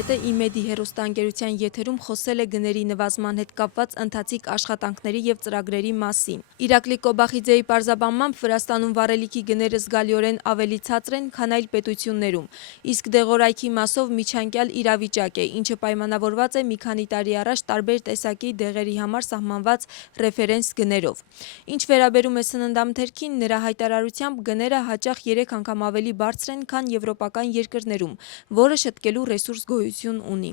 վարչապետը ԻՄԵԴ-ի հեռուստաընկերության եթերում խոսել է գների նվազման հետ կապված ընթացիկ աշխատանքների և ծրագրերի մասին։ Իրակլի Կոբախիձեի պարզաբանմամբ Վրաստանում վառելիքի գները զգալիորեն ավելի ցածր են, քան այլ պետություններում, իսկ դեղորայքի մասով միջանկյալ իրավիճակ է, ինչը պայմանավորված է մի քանի տարի առաջ տարբեր տեսակի դեղերի համար սահմանված ռեֆերենս գներով։ Ինչ վերաբերում է սննդամթերքին, նրա հայտարարությամբ գները հաճախ 3 անգամ ավելի բարձր են, քան եվրոպական երկրներում, որը շտկելու ռեսուրս գոյություն ունի։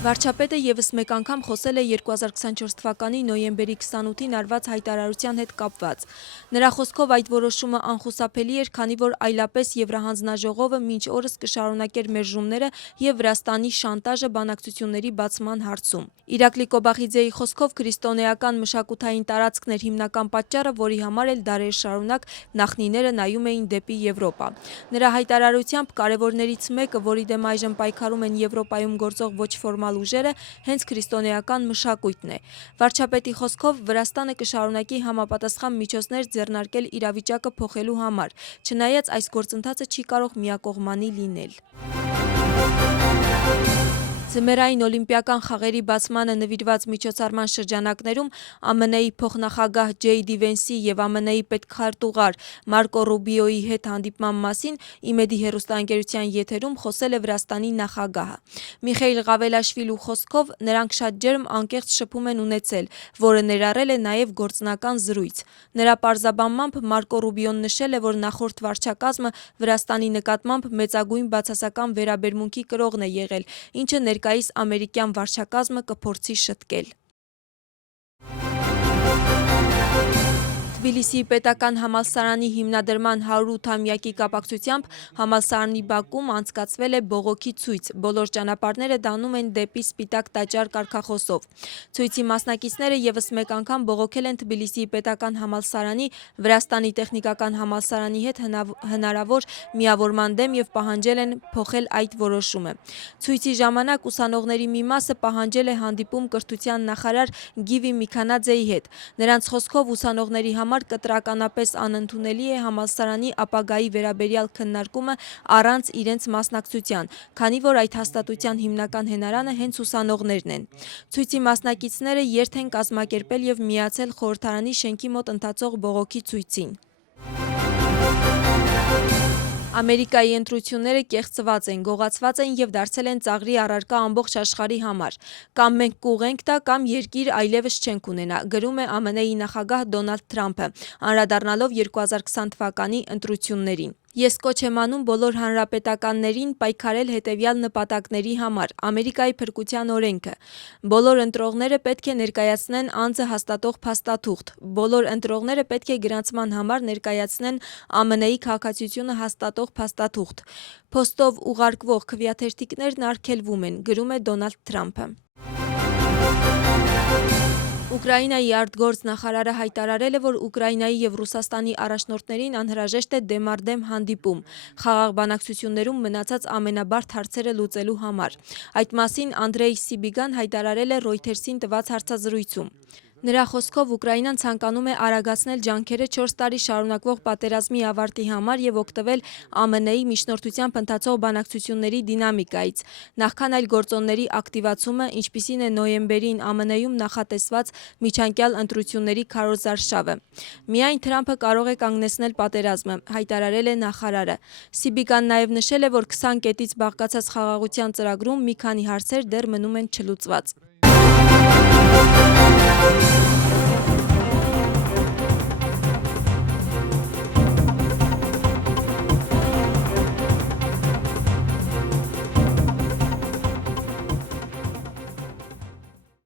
Վարչապետը ևս մեկ անգամ խոսել է 2024 թվականի նոյեմբերի 28-ին արված հայտարարության հետ կապված։ Նրա խոսքով այդ որոշումը անխուսափելի էր, քանի որ այլապես Եվրահանձնաժողովը մինչ օրս կշարունակեր մերժումները և Վրաստանի շանտաժը բանակցությունների բացման հարցում։ Իրակլի Կոբախիձեի խոսքով քրիստոնեական մշակութային տարածքն էր հիմնական պատճառը, որի համար էլ դարեր շարունակ նախնիները նայում էին դեպի Եվրոպա։ Նրա հայտարարությամբ կարևորներից մեկը, որի դեմ այժմ պայքարում են Եվրոպայում գործող ոչ ֆորմալ ուժերը, հենց քրիստոնեական մշակույթն է։ Վարչապետի խոսքով Վրաստանը կշարունակի համապատասխան միջոցներ ձեռնարկել իրավիճակը փոխելու համար, չնայած այս գործընթացը չի կարող միակողմանի լինել։ Ձմեռային օլիմպիական խաղերի բացմանը նվիրված միջոցառման շրջանակներում ԱՄՆ-ի փոխնախագահ Ջեյ Դի Վենսի և ԱՄՆ-ի պետքարտուղար Մարկո Ռուբիոյի հետ հանդիպման մասին ԻՄԵԴ-ի հեռուստաընկերության եթերում խոսել է Վրաստանի նախագահը։ Միխեյլ Ղավելաշվիլու խոսքով նրանք շատ ջերմ անկեղծ շփում են ունեցել, որը ներառել է նաև գործնական զրույց։ Նրա պարզաբանմամբ Մարկո Ռուբիոն նշել է, որ նախորդ վարչակազմը Վրաստանի նկատմամբ մեծագույն բացասական վերաբերմունքի կրողն է եղել, ինչը ներկայիս ամերիկյան վարչակազմը կփորձի շտկել։ Թբիլիսիի պետական համալսարանի հիմնադրման 108-ամյակի կապակցությամբ համալսարանի բակում անցկացվել է բողոքի ցույց, բոլոր ճանապարհները դանում են դեպի Սպիտակ տաճար կարգախոսով։ Ցույցի մասնակիցները ևս մեկ անգամ բողոքել են Թբիլիսիի պետական համալսարանի, Վրաստանի տեխնիկական համալսարանի հետ հնարավոր միավորման դեմ և պահանջել են փոխել այդ որոշումը։ Ցույցի ժամանակ ուսանողների մի մասը պահանջել է հանդիպում կրթության նախարար Գիվի Միքանաձեի հետ։ Նրանց խոսքով ուսանողների համար կտրականապես անընդունելի է համալսարանի ապագայի վերաբերյալ քննարկումը առանց իրենց մասնակցության, քանի որ այդ հաստատության հիմնական հենարանը հենց ուսանողներն են։ Ցույցի մասնակիցները երթ են կազմակերպել և միացել խորհրդարանի շենքի մոտ ընթացող բողոքի ցույցին։ Ամերիկայի ընտրությունները կեղծված են, գողացված են և դարձել են ծաղրի առարկա ամբողջ աշխարհի համար։ Կամ մենք կուղենք դա, կամ երկիր այլևս չենք ունենա, գրում է ԱՄՆ-ի նախագահ Դոնալդ Թրամփը, անդրադառնալով 2020 թվականի ընտրություններին։ Ես կոչ եմ անում բոլոր հանրապետականներին պայքարել հետևյալ նպատակների համար՝ Ամերիկայի փրկության օրենքը։ Բոլոր ընտրողները պետք է ներկայացնեն անձը հաստատող փաստաթուղթ։ Բոլոր ընտրողները պետք է գրանցման համար ներկայացնեն ԱՄՆ-ի քաղաքացիությունը հաստատող փաստաթուղթ։ Փոստով ուղարկվող քվեաթերթիկներն արգելվում են, գրում է Դոնալդ Թրամփը։ Ուկրաինայի արտգործնախարարը հայտարարել է, որ Ուկրաինայի և Ռուսաստանի առաջնորդներին անհրաժեշտ է դեմառդեմ հանդիպում՝ խաղաղ բանակցություններում մնացած ամենաբարդ հարցերը լուծելու համար։ Այդ մասին Անդրեյ Սիբիգան հայտարարել է Reuters-ին տված հարցազրույցում։ Նրա խոսքով Ուկրաինան ցանկանում է արագացնել ջանքերը 4 տարի շարունակվող պատերազմի ավարտի համար և օգտվել ԱՄՆ-ի միջնորդությամբ ընթացող բանակցությունների դինամիկայից, նախքան այլ գործոնների ակտիվացումը, ինչպիսին է նոյեմբերին ԱՄՆ-ում նախատեսված միջանկյալ ընտրությունների քարոզարշավը։ Միայն Թրամփը կարող է կանգնեցնել պատերազմը, հայտարարել է նախարարը։ Սիբիգան նաև նշել է, որ 20 կետից բաղկացած խաղաղության ծրագրում մի քանի հարցեր դեռ մնում են չլուծված։